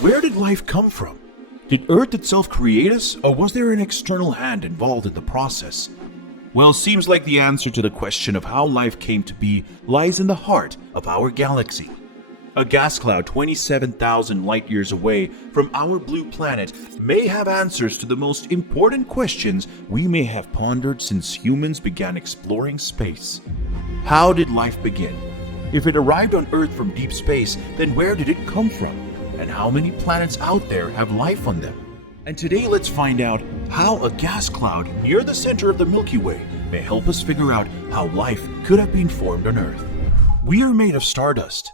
Where did life come from? Did Earth itself create us, or was there an external hand involved in the process? Well, seems like the answer to the question of how life came to be lies in the heart of our galaxy. A gas cloud 27,000 light-years away from our blue planet may have answers to the most important questions we may have pondered since humans began exploring space. How did life begin? If it arrived on Earth from deep space, then where did it come from? And how many planets out there have life on them? And today let's find out how a gas cloud near the center of the Milky Way may help us figure out how life could have been formed on Earth. We are made of stardust.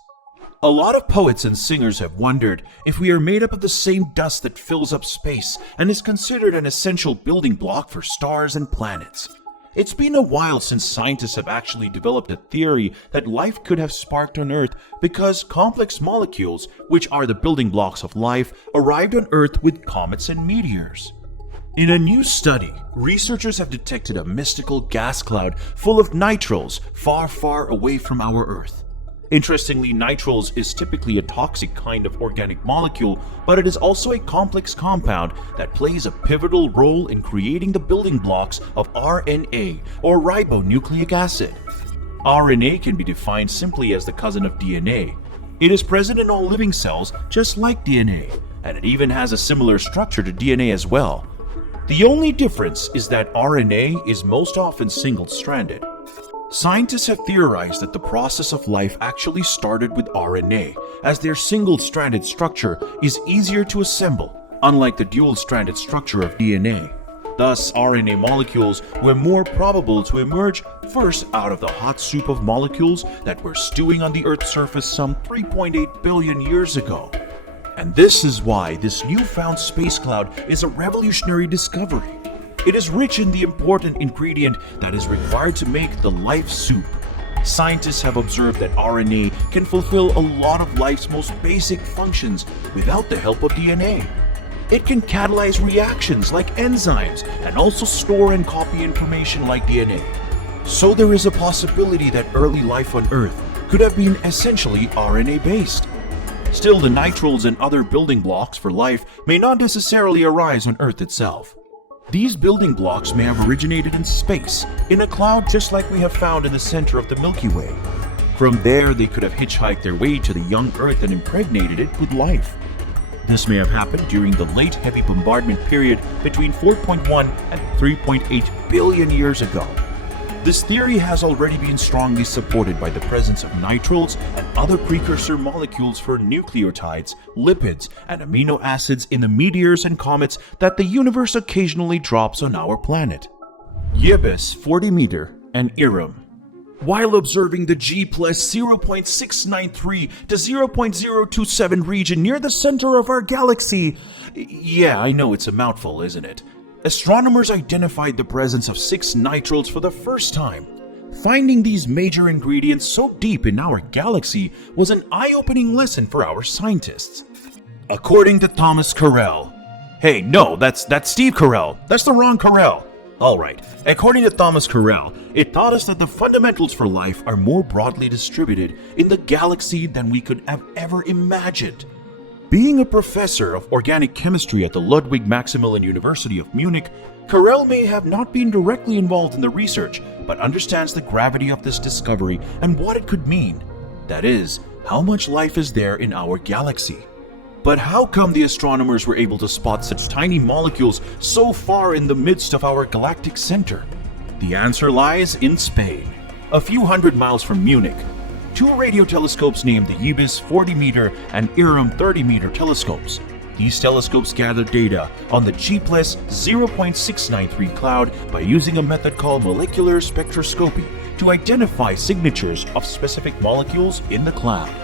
A lot of poets and singers have wondered if we are made up of the same dust that fills up space and is considered an essential building block for stars and planets. It's been a while since scientists have actually developed a theory that life could have sparked on Earth because complex molecules, which are the building blocks of life, arrived on Earth with comets and meteors. In a new study, researchers have detected a mystical gas cloud full of nitriles far, far away from our Earth. Interestingly, nitriles is typically a toxic kind of organic molecule, but it is also a complex compound that plays a pivotal role in creating the building blocks of RNA, or ribonucleic acid. RNA can be defined simply as the cousin of DNA. It is present in all living cells, just like DNA, and it even has a similar structure to DNA as well. The only difference is that RNA is most often single-stranded. Scientists have theorized that the process of life actually started with RNA, as their single-stranded structure is easier to assemble, unlike the dual-stranded structure of DNA. Thus, RNA molecules were more probable to emerge first out of the hot soup of molecules that were stewing on the Earth's surface some 3.8 billion years ago. And this is why this newfound space cloud is a revolutionary discovery. It is rich in the important ingredient that is required to make the life soup. Scientists have observed that RNA can fulfill a lot of life's most basic functions without the help of DNA. It can catalyze reactions like enzymes and also store and copy information like DNA. So there is a possibility that early life on Earth could have been essentially RNA-based. Still, the nitriles and other building blocks for life may not necessarily arise on Earth itself. These building blocks may have originated in space, in a cloud just like we have found in the center of the Milky Way. From there, they could have hitchhiked their way to the young Earth and impregnated it with life. This may have happened during the late heavy bombardment period between 4.1 and 3.8 billion years ago. This theory has already been strongly supported by the presence of nitriles and other precursor molecules for nucleotides, lipids, and amino acids in the meteors and comets that the universe occasionally drops on our planet. Yibis 40-meter and Iram. While observing the G+0.693 to 0.027 region near the center of our galaxy, yeah, I know it's a mouthful, isn't it? Astronomers identified the presence of 6 nitriles for the first time. Finding these major ingredients so deep in our galaxy was an eye-opening lesson for our scientists. According to Thomas Carell, hey, no, that's Steve Carell. That's the wrong Carell. Alright, according to Thomas Carell, it taught us that the fundamentals for life are more broadly distributed in the galaxy than we could have ever imagined. Being a professor of organic chemistry at the Ludwig Maximilian University of Munich, Carell may have not been directly involved in the research, but understands the gravity of this discovery and what it could mean. That is, how much life is there in our galaxy. But how come the astronomers were able to spot such tiny molecules so far in the midst of our galactic center? The answer lies in Spain, a few hundred miles from Munich. 2 radio telescopes named the Yibis 40-meter and Iram 30-meter telescopes. These telescopes gather data on the G+0.693 cloud by using a method called molecular spectroscopy to identify signatures of specific molecules in the cloud.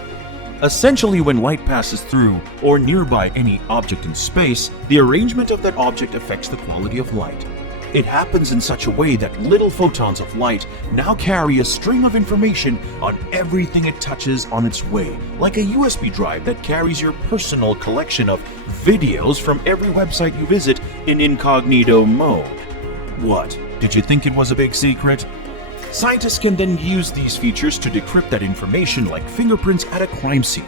Essentially, when light passes through or nearby any object in space, the arrangement of that object affects the quality of light. It happens in such a way that little photons of light now carry a string of information on everything it touches on its way, like a USB drive that carries your personal collection of videos from every website you visit in incognito mode. What? Did you think it was a big secret? Scientists can then use these features to decrypt that information like fingerprints at a crime scene.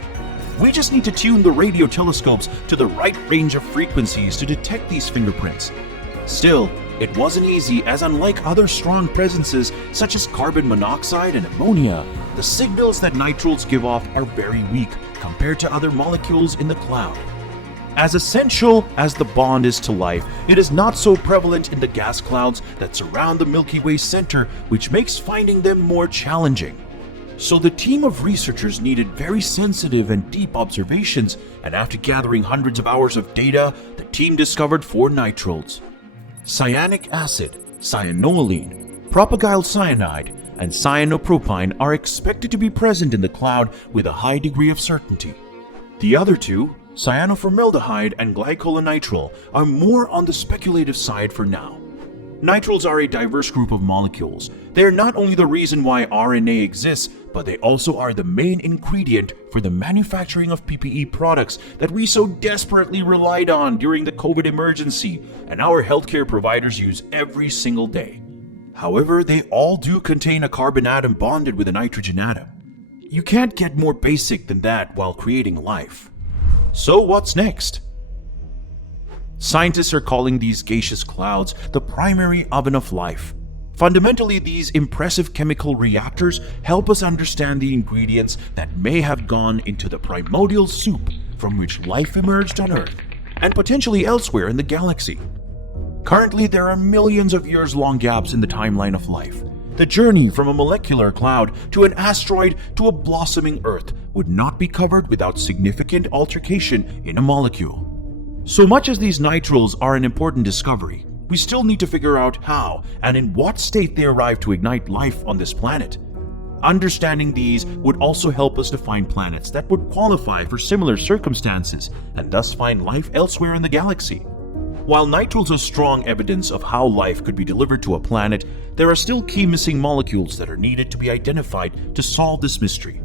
We just need to tune the radio telescopes to the right range of frequencies to detect these fingerprints. Still, it wasn't easy, as unlike other strong presences such as carbon monoxide and ammonia, the signals that nitriles give off are very weak compared to other molecules in the cloud. As essential as the bond is to life, it is not so prevalent in the gas clouds that surround the Milky Way center, which makes finding them more challenging. So the team of researchers needed very sensitive and deep observations, and after gathering hundreds of hours of data, the team discovered 4 nitriles. Cyanic acid, cyanolene, propyl cyanide, and cyanopropyne are expected to be present in the cloud with a high degree of certainty. The other 2, cyanoformaldehyde and glycolonitrile, are more on the speculative side for now. Nitriles are a diverse group of molecules. They are not only the reason why RNA exists, but they also are the main ingredient for the manufacturing of PPE products that we so desperately relied on during the COVID emergency and our healthcare providers use every single day. However, they all do contain a carbon atom bonded with a nitrogen atom. You can't get more basic than that while creating life. So what's next? Scientists are calling these gaseous clouds the primary oven of life. Fundamentally, these impressive chemical reactors help us understand the ingredients that may have gone into the primordial soup from which life emerged on Earth, and potentially elsewhere in the galaxy. Currently, there are millions of years-long gaps in the timeline of life. The journey from a molecular cloud to an asteroid to a blossoming Earth would not be covered without significant altercation in a molecule. So much as these nitriles are an important discovery, we still need to figure out how and in what state they arrived to ignite life on this planet. Understanding these would also help us to find planets that would qualify for similar circumstances and thus find life elsewhere in the galaxy. While nitriles are strong evidence of how life could be delivered to a planet, there are still key missing molecules that are needed to be identified to solve this mystery.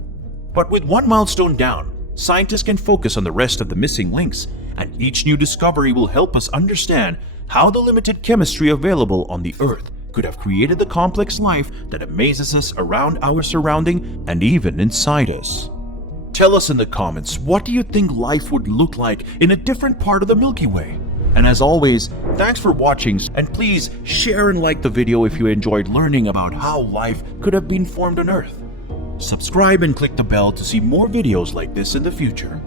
But with one milestone down, scientists can focus on the rest of the missing links, and each new discovery will help us understand how the limited chemistry available on the Earth could have created the complex life that amazes us around our surrounding and even inside us. Tell us in the comments, what do you think life would look like in a different part of the Milky Way? And as always, thanks for watching, and please share and like the video if you enjoyed learning about how life could have been formed on Earth. Subscribe and click the bell to see more videos like this in the future.